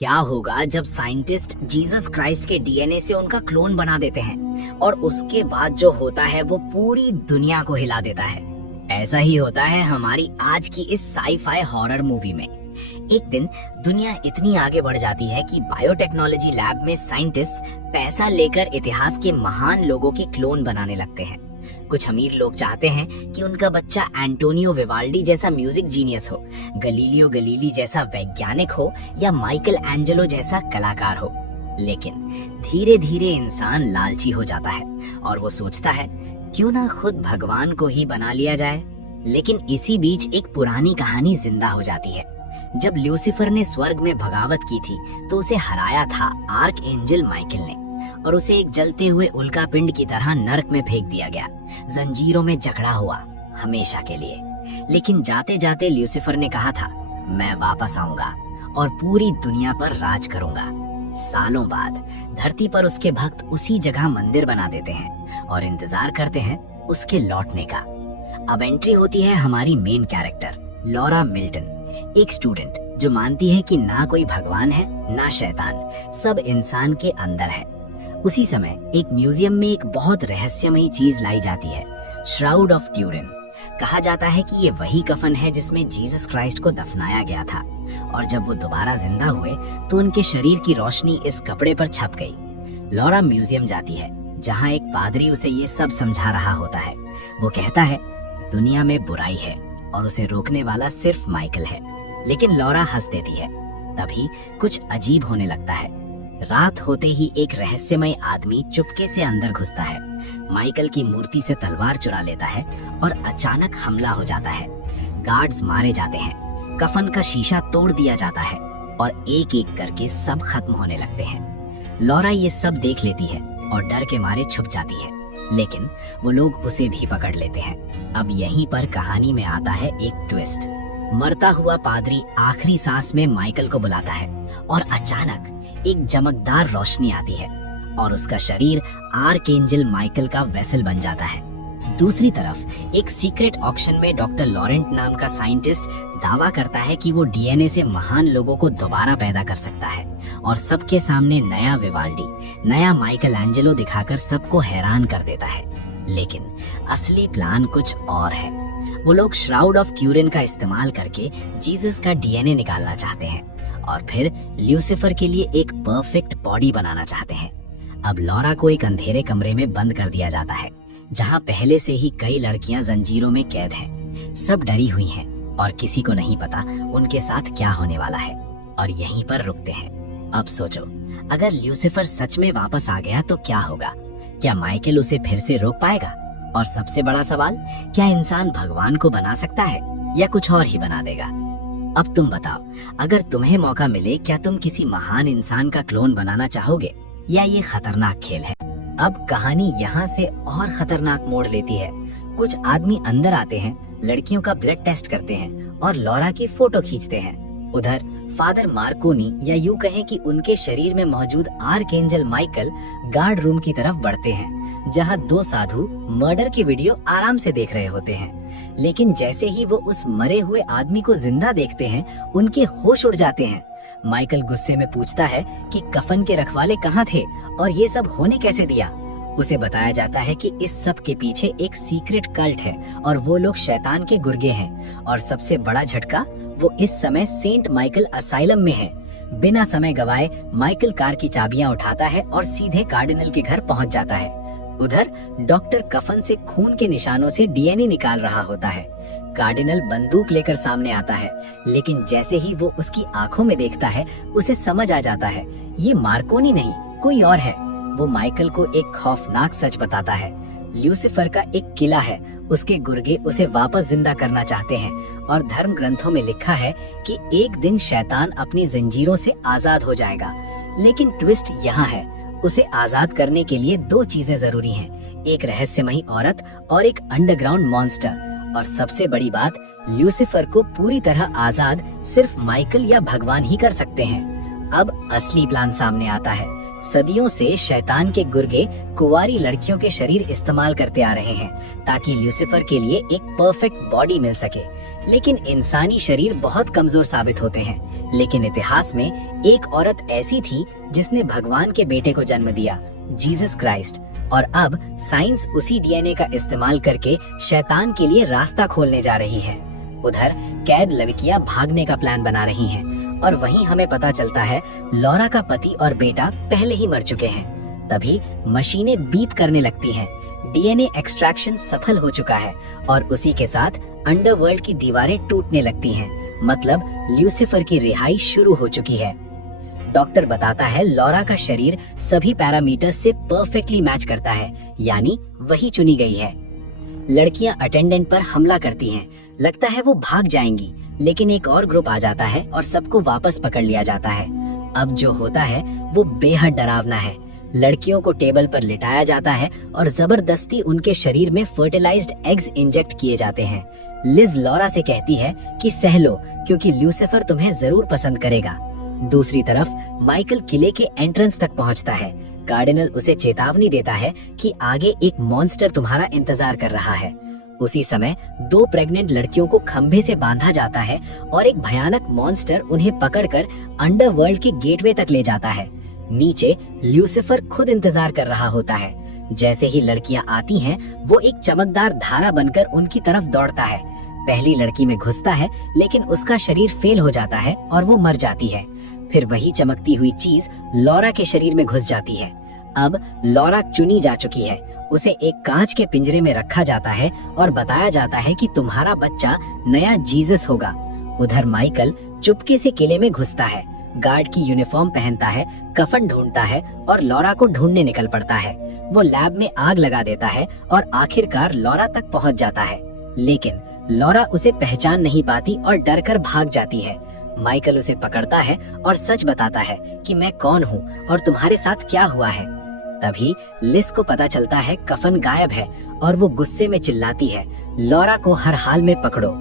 क्या होगा जब साइंटिस्ट जीसस क्राइस्ट के डीएनए से उनका क्लोन बना देते हैं और उसके बाद जो होता है वो पूरी दुनिया को हिला देता है। ऐसा ही होता है हमारी आज की इस साई-फाई हॉरर मूवी में। एक दिन दुनिया इतनी आगे बढ़ जाती है कि बायोटेक्नोलॉजी लैब में साइंटिस्ट पैसा लेकर इतिहास के महान लोगों के क्लोन बनाने लगते हैं। कुछ अमीर लोग चाहते हैं कि उनका बच्चा एंटोनियो विवाल्डी जैसा म्यूजिक जीनियस हो, गलीलियो गलीली जैसा वैज्ञानिक हो या माइकल एंजेलो जैसा कलाकार हो। लेकिन धीरे धीरे इंसान लालची हो जाता है और वो सोचता है क्यों ना खुद भगवान को ही बना लिया जाए। लेकिन इसी बीच एक पुरानी कहानी जिंदा हो जाती है। जब ल्यूसीफर ने स्वर्ग में बगावत की थी तो उसे हराया था आर्क एंजल माइकल ने और उसे एक जलते हुए उल्का पिंड की तरह नर्क में फेंक दिया गया, जंजीरों में जकड़ा हुआ हमेशा के लिए। लेकिन जाते जाते ल्यूसीफर ने कहा था मैं वापस आऊंगा और पूरी दुनिया पर राज करूंगा। सालों बाद धरती पर उसके भक्त उसी जगह मंदिर बना देते हैं और इंतजार करते हैं उसके लौटने का। अब एंट्री होती है हमारी मेन कैरेक्टर लॉरा मिल्टन, एक स्टूडेंट जो मानती है कि ना कोई भगवान है ना शैतान, सब इंसान के अंदर है। उसी समय एक म्यूजियम में एक बहुत रहस्यमयी चीज लाई जाती है, श्राउड ऑफ ट्यूरिन। कहा जाता है कि ये वही कफन है जिसमें जीसस क्राइस्ट को दफनाया गया था और जब वो दोबारा जिंदा हुए तो उनके शरीर की रोशनी इस कपड़े पर छप गई। लॉरा म्यूजियम जाती है जहाँ एक पादरी उसे ये सब समझा रहा होता है। वो कहता है दुनिया में बुराई है और उसे रोकने वाला सिर्फ माइकल है। लेकिन लॉरा हंस देती है। तभी कुछ अजीब होने लगता है। रात होते ही एक रहस्यमय आदमी चुपके से अंदर घुसता है, माइकल की मूर्ति से तलवार चुरा लेता है और अचानक हमला हो जाता है। गार्ड्स मारे जाते हैं, कफन का शीशा तोड़ दिया जाता है और एक एक करके सब खत्म होने लगते हैं। लॉरा ये सब देख लेती है और डर के मारे छुप जाती है, लेकिन वो लोग उसे भी पकड़ लेते हैं। अब यहीं पर कहानी में आता है एक ट्विस्ट। मरता हुआ पादरी आखिरी सांस में माइकल को बुलाता है और अचानक एक चमकदार रोशनी आती है और उसका शरीर आर्कएंजल माइकल का वेसल बन जाता है। दूसरी तरफ एक सीक्रेट ऑक्शन में डॉक्टर लॉरेंट नाम का साइंटिस्ट दावा करता है कि वो डीएनए से महान लोगों को दोबारा पैदा कर सकता है और सबके सामने नया विवाल्डी, नया माइकल एंजेलो दिखाकर सबको हैरान कर देता है। लेकिन असली प्लान कुछ और है। वो लोग श्राउड ऑफ ट्यूरिन का इस्तेमाल करके जीसस का डीएनए निकालना चाहते हैं और फिर ल्यूसीफर के लिए एक परफेक्ट बॉडी बनाना चाहते हैं। अब लॉरा को एक अंधेरे कमरे में बंद कर दिया जाता है जहां पहले से ही कई लड़कियां जंजीरों में कैद हैं। सब डरी हुई हैं और किसी को नहीं पता उनके साथ क्या होने वाला है और यहीं पर रुकते हैं। अब सोचो, अगर ल्यूसीफर सच में वापस आ गया तो क्या होगा? क्या माइकल उसे फिर से रोक पाएगा? और सबसे बड़ा सवाल, क्या इंसान भगवान को बना सकता है या कुछ और ही बना देगा? अब तुम बताओ, अगर तुम्हें मौका मिले क्या तुम किसी महान इंसान का क्लोन बनाना चाहोगे या ये खतरनाक खेल है? अब कहानी यहाँ से और खतरनाक मोड़ लेती है। कुछ आदमी अंदर आते हैं, लड़कियों का ब्लड टेस्ट करते हैं और लॉरा की फोटो खींचते हैं। उधर फादर मार्कोनी या यूं कहें कि उनके शरीर में मौजूद आर्कएंजल माइकल गार्ड रूम की तरफ बढ़ते हैं जहां दो साधु मर्डर की वीडियो आराम से देख रहे होते हैं। लेकिन जैसे ही वो उस मरे हुए आदमी को जिंदा देखते हैं उनके होश उड़ जाते हैं। माइकल गुस्से में पूछता है कि कफन के रखवाले कहाँ थे और ये सब होने कैसे दिया। उसे बताया जाता है कि इस सब के पीछे एक सीक्रेट कल्ट है और वो लोग शैतान के गुर्गे हैं। और सबसे बड़ा झटका, वो इस समय सेंट माइकल असाइलम में है। बिना समय गवाए माइकल कार की चाबियां उठाता है और सीधे कार्डिनल के घर पहुंच जाता है। उधर डॉक्टर कफन से खून के निशानों से डीएनए निकाल रहा होता है। कार्डिनल बंदूक लेकर सामने आता है, लेकिन जैसे ही वो उसकी आंखों में देखता है उसे समझ आ जाता है ये मार्कोनी नहीं कोई और है। वो माइकल को एक खौफनाक सच बताता है। ल्यूसीफर का एक किला है, उसके गुर्गे उसे वापस जिंदा करना चाहते हैं और धर्म ग्रंथों में लिखा है कि एक दिन शैतान अपनी जंजीरों से आजाद हो जाएगा। लेकिन ट्विस्ट यहाँ है, उसे आजाद करने के लिए दो चीजें जरूरी हैं, एक रहस्यमयी औरत और एक अंडरग्राउंड मॉन्स्टर। और सबसे बड़ी बात, ल्यूसीफर को पूरी तरह आजाद सिर्फ माइकल या भगवान ही कर सकते हैं। अब असली प्लान सामने आता है। सदियों से शैतान के गुर्गे कुंवारी लड़कियों के शरीर इस्तेमाल करते आ रहे हैं ताकि ल्यूसीफर के लिए एक परफेक्ट बॉडी मिल सके। लेकिन इंसानी शरीर बहुत कमजोर साबित होते हैं। लेकिन इतिहास में एक औरत ऐसी थी जिसने भगवान के बेटे को जन्म दिया, जीसस क्राइस्ट। और अब साइंस उसी डीएनए का इस्तेमाल करके शैतान के लिए रास्ता खोलने जा रही है। उधर कैद लड़कियां भागने का प्लान बना रही हैं और वहीं हमें पता चलता है लॉरा का पति और बेटा पहले ही मर चुके हैं। तभी मशीनें बीप करने लगती हैं। डीएनए एक्सट्रैक्शन सफल हो चुका है और उसी के साथ अंडरवर्ल्ड की दीवारें टूटने लगती हैं। मतलब ल्यूसिफर की रिहाई शुरू हो चुकी है। डॉक्टर बताता है लॉरा का शरीर सभी पैरामीटर्स से परफेक्टली मैच करता है, यानी वही चुनी गई है। लड़कियां अटेंडेंट पर हमला करती हैं। लगता है वो भाग जाएंगी, लेकिन एक और ग्रुप आ जाता है और सबको वापस पकड़ लिया जाता है। अब जो होता है वो बेहद डरावना है। लड़कियों को टेबल पर लिटाया जाता है और जबरदस्ती उनके शरीर में फर्टिलाइज्ड एग्स इंजेक्ट किए जाते हैं। लिज लॉरा से कहती है कि सह लो, क्योंकि ल्यूसिफर तुम्हें जरूर पसंद करेगा। दूसरी तरफ माइकल किले के एंट्रेंस तक पहुंचता है। कार्डिनल उसे चेतावनी देता है कि आगे एक मॉन्स्टर तुम्हारा इंतजार कर रहा है। उसी समय 2 प्रेग्नेंट लड़कियों को खंभे से बांधा जाता है और एक भयानक मॉन्स्टर उन्हें पकड़कर अंडरवर्ल्ड के गेटवे तक ले जाता है। नीचे ल्यूसिफर खुद इंतजार कर रहा होता है। जैसे ही लड़कियां आती हैं, वो एक चमकदार धारा बनकर उनकी तरफ दौड़ता है। पहली लड़की में घुसता है, लेकिन उसका शरीर फेल हो जाता है और वो मर जाती है। फिर वही चमकती हुई चीज लॉरा के शरीर में घुस जाती है। अब लॉरा चुनी जा चुकी है। उसे एक कांच के पिंजरे में रखा जाता है और बताया जाता है कि तुम्हारा बच्चा नया जीसस होगा। उधर माइकल चुपके से किले में घुसता है, गार्ड की यूनिफॉर्म पहनता है, कफन ढूंढता है और लॉरा को ढूंढने निकल पड़ता है। वो लैब में आग लगा देता है और आखिरकार लॉरा तक पहुंच जाता है। लेकिन लॉरा उसे पहचान नहीं पाती और डरकर भाग जाती है। माइकल उसे पकड़ता है और सच बताता है कि मैं कौन हूँ और तुम्हारे साथ क्या हुआ है। तभी लिस को पता चलता है कफन गायब है और वो गुस्से में चिल्लाती है, लॉरा को हर हाल में पकड़ो।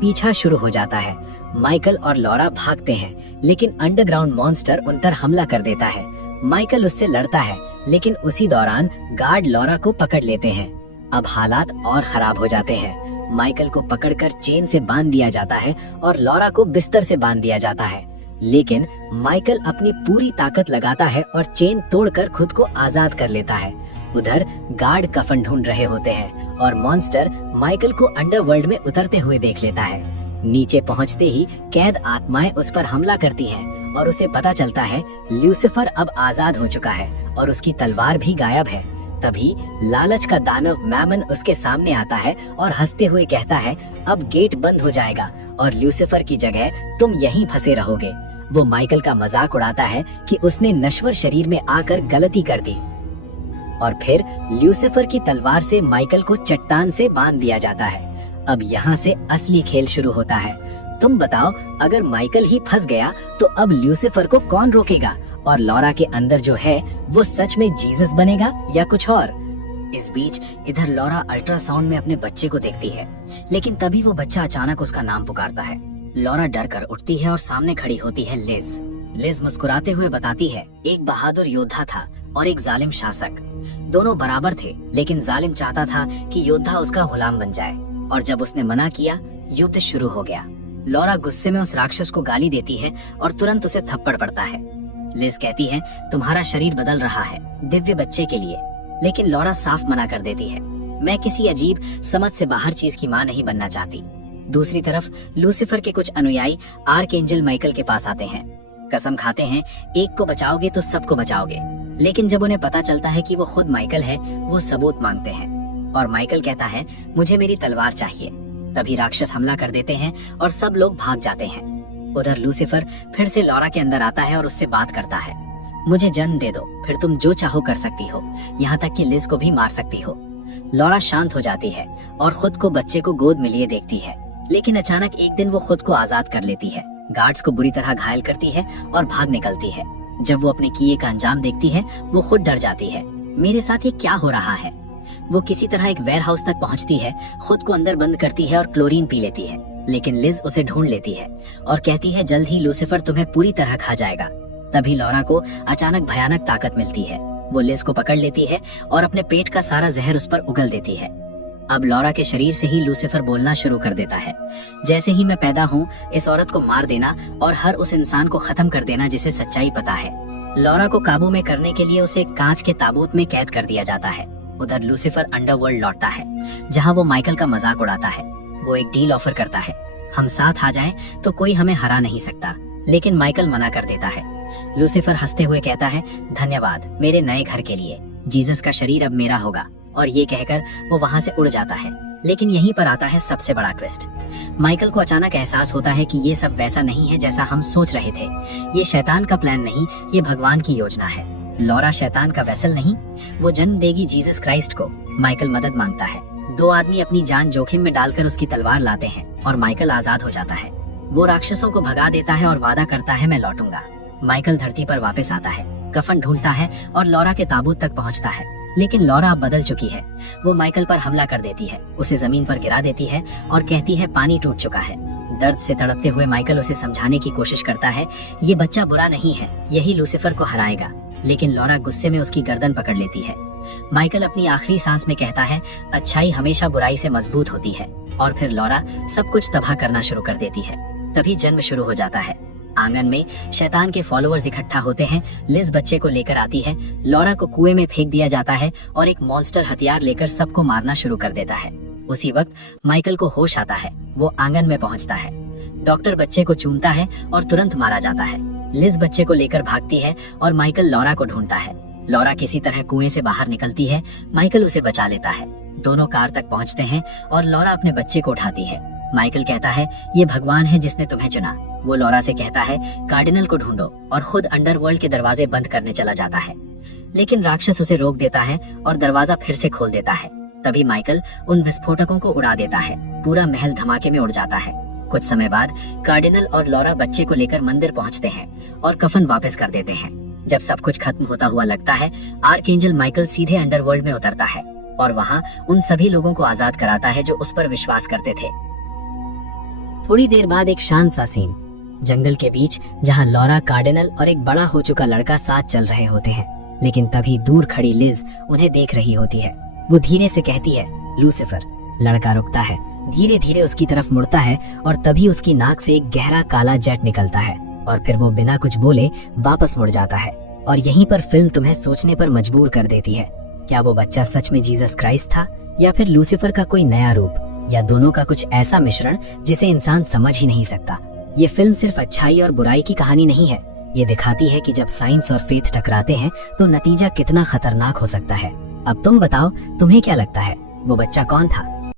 पीछा शुरू हो जाता है। माइकल और लॉरा भागते हैं, लेकिन अंडरग्राउंड मॉन्स्टर उन पर हमला कर देता है। माइकल उससे लड़ता है, लेकिन उसी दौरान गार्ड लॉरा को पकड़ लेते हैं। अब हालात और खराब हो जाते हैं। माइकल को पकड़कर चेन से बांध दिया जाता है और लॉरा को बिस्तर से बांध दिया जाता है। लेकिन माइकल अपनी पूरी ताकत लगाता है और चेन तोड़कर खुद को आजाद कर लेता है। उधर गार्ड कफन ढूंढ रहे होते हैं और मॉन्स्टर माइकल को अंडरवर्ल्ड में उतरते हुए देख लेता है। नीचे पहुंचते ही कैद आत्माएं उस पर हमला करती हैं और उसे पता चलता है ल्यूसिफर अब आजाद हो चुका है और उसकी तलवार भी गायब है। तभी लालच का दानव मैमन उसके सामने आता है और हंसते हुए कहता है, अब गेट बंद हो जाएगा और ल्यूसिफर की जगह तुम यहीं फंसे रहोगे। वो माइकल का मजाक उड़ाता है कि उसने नश्वर शरीर में आकर गलती कर दी और फिर ल्यूसिफर की तलवार से माइकल को चट्टान से बांध दिया जाता है। अब यहाँ से असली खेल शुरू होता है। तुम बताओ, अगर माइकल ही फंस गया तो अब ल्यूसिफर को कौन रोकेगा? और लॉरा के अंदर जो है वो सच में जीसस बनेगा या कुछ और? इस बीच इधर लॉरा अल्ट्रासाउंड में अपने बच्चे को देखती है, लेकिन तभी वो बच्चा अचानक उसका नाम पुकारता है। लॉरा डर कर उठती है और सामने खड़ी होती है लिज। लिज मुस्कुराते हुए बताती है, एक बहादुर योद्धा था और एक जालिम शासक। दोनों बराबर थे, लेकिन जालिम चाहता था कि योद्धा उसका गुलाम बन जाए और जब उसने मना किया, युद्ध शुरू हो गया। लॉरा गुस्से में उस राक्षस को गाली देती है और तुरंत उसे थप्पड़ पड़ता है। लिज कहती है, तुम्हारा शरीर बदल रहा है दिव्य बच्चे के लिए, लेकिन लॉरा साफ मना कर देती है, मैं किसी अजीब समझ से बाहर चीज की माँ नहीं बनना चाहती। दूसरी तरफ लूसीफर के कुछ अनुयायी आर्कएंजल माइकल के पास आते हैं। कसम खाते हैं, एक को बचाओगे तो सबको बचाओगे। लेकिन जब उन्हें पता चलता है कि वो खुद माइकल है, वो सबूत मांगते हैं और माइकल कहता है, मुझे मेरी तलवार चाहिए। तभी राक्षस हमला कर देते हैं और सब लोग भाग जाते हैं। उधर लूसीफर फिर से लॉरा के अंदर आता है और उससे बात करता है, मुझे जन्म दे दो, फिर तुम जो चाहो कर सकती हो, यहाँ तक कि लिज को भी मार सकती हो। लॉरा शांत हो जाती है और खुद को बच्चे को गोद में लिए देखती है, लेकिन अचानक एक दिन वो खुद को आजाद कर लेती है। गार्ड्स को बुरी तरह घायल करती है और भाग निकलती है। जब वो अपने किए का अंजाम देखती है, वो खुद डर जाती है, मेरे साथ ये क्या हो रहा है। वो किसी तरह एक वेयर हाउस तक पहुंचती है, खुद को अंदर बंद करती है और क्लोरीन पी लेती है। लेकिन लिज उसे ढूंढ लेती है और कहती है, जल्द ही लूसीफर तुम्हें पूरी तरह खा जाएगा। तभी लॉरा को अचानक भयानक ताकत मिलती है। वो लिज को पकड़ लेती है और अपने पेट का सारा जहर उस पर उगल देती है। अब लॉरा के शरीर से ही लूसीफर बोलना शुरू कर देता है, जैसे ही मैं पैदा हूँ इस औरत को मार देना और हर उस इंसान को खत्म कर देना जिसे सच्चाई पता है। लॉरा को काबू में करने के लिए उसे कांच के ताबूत में कैद कर दिया जाता है। उधर लूसीफर अंडरवर्ल्ड लौटता है, जहाँ वो माइकल का मजाक उड़ाता है। वो एक डील ऑफर करता है, हम साथ आ जाएं तो कोई हमें हरा नहीं सकता, लेकिन माइकल मना कर देता है। लूसीफर हंसते हुए कहता है, धन्यवाद मेरे नए घर के लिए, जीसस का शरीर अब मेरा होगा। और ये कहकर वो वहाँ से उड़ जाता है। लेकिन यहीं पर आता है सबसे बड़ा ट्विस्ट। माइकल को अचानक एहसास होता है कि ये सब वैसा नहीं है जैसा हम सोच रहे थे। ये शैतान का प्लान नहीं, ये भगवान की योजना है। लॉरा शैतान का वेसल नहीं, वो जन्म देगी जीसस क्राइस्ट को। माइकल मदद मांगता है। 2 आदमी अपनी जान जोखिम में डालकर उसकी तलवार लाते हैं और माइकल आजाद हो जाता है। वो राक्षसों को भगा देता है और वादा करता है, मैं लौटूंगा। माइकल धरती पर वापस आता है, कफन ढूंढता है और लॉरा के ताबूत तक पहुंचता है। लेकिन लॉरा अब बदल चुकी है। वो माइकल पर हमला कर देती है, उसे जमीन पर गिरा देती है और कहती है पानी टूट चुका है। दर्द से तड़पते हुए माइकल उसे समझाने की कोशिश करता है, ये बच्चा बुरा नहीं है, यही लूसीफर को हराएगा। लेकिन लॉरा गुस्से में उसकी गर्दन पकड़ लेती है। माइकल अपनी आखिरी सांस में कहता है, अच्छाई हमेशा बुराई से मजबूत होती है। और फिर लॉरा सब कुछ तबाह करना शुरू कर देती है। तभी जन्म शुरू हो जाता है। आंगन में शैतान के फॉलोअर्स इकट्ठा होते हैं। लिज बच्चे को लेकर आती है। लॉरा को कुएं में फेंक दिया जाता है और एक मॉन्स्टर हथियार लेकर सबको मारना शुरू कर देता है। उसी वक्त माइकल को होश आता है। वो आंगन में पहुंचता है। डॉक्टर बच्चे को चूमता है और तुरंत मारा जाता है। लिज बच्चे को लेकर भागती है और माइकल लॉरा को ढूंढता है। लॉरा किसी तरह कुएं से बाहर निकलती है। माइकल उसे बचा लेता है। दोनों कार तक पहुंचते हैं और लॉरा अपने बच्चे को उठाती है। माइकल कहता है, ये भगवान है जिसने तुम्हें चुना। वो लॉरा से कहता है, कार्डिनल को ढूंढो, और खुद अंडरवर्ल्ड के दरवाजे बंद करने चला जाता है। लेकिन राक्षस उसे रोक देता है और दरवाजा फिर से खोल देता है। तभी माइकल उन विस्फोटकों को उड़ा देता है। पूरा महल धमाके में उड़ जाता है। कुछ समय बाद कार्डिनल और लॉरा बच्चे को लेकर मंदिर पहुंचते हैं और कफन वापस कर देते हैं। जब सब कुछ खत्म होता हुआ लगता है, आर्कएंजल माइकल सीधे अंडरवर्ल्ड में उतरता है और वहाँ उन सभी लोगों को आजाद कराता है जो उस पर विश्वास करते थे। थोड़ी देर बाद एक शांत सा सीन, जंगल के बीच, जहाँ लॉरा, कार्डिनल और एक बड़ा हो चुका लड़का साथ चल रहे होते हैं। लेकिन तभी दूर खड़ी लिज उन्हें देख रही होती है। वो धीरे से कहती है, लूसीफर। लड़का रुकता है, धीरे धीरे उसकी तरफ मुड़ता है और तभी उसकी नाक से एक गहरा काला जेट निकलता है और फिर वो बिना कुछ बोले वापस मुड़ जाता है। और यहीं पर फिल्म तुम्हें सोचने पर मजबूर कर देती है। क्या वो बच्चा सच में जीसस क्राइस्ट था या फिर लूसीफर का कोई नया रूप, या दोनों का कुछ ऐसा मिश्रण जिसे इंसान समझ ही नहीं सकता। ये फिल्म सिर्फ अच्छाई और बुराई की कहानी नहीं है, ये दिखाती है कि जब साइंस और फेथ टकराते हैं तो नतीजा कितना खतरनाक हो सकता है। अब तुम बताओ, तुम्हें क्या लगता है, वो बच्चा कौन था?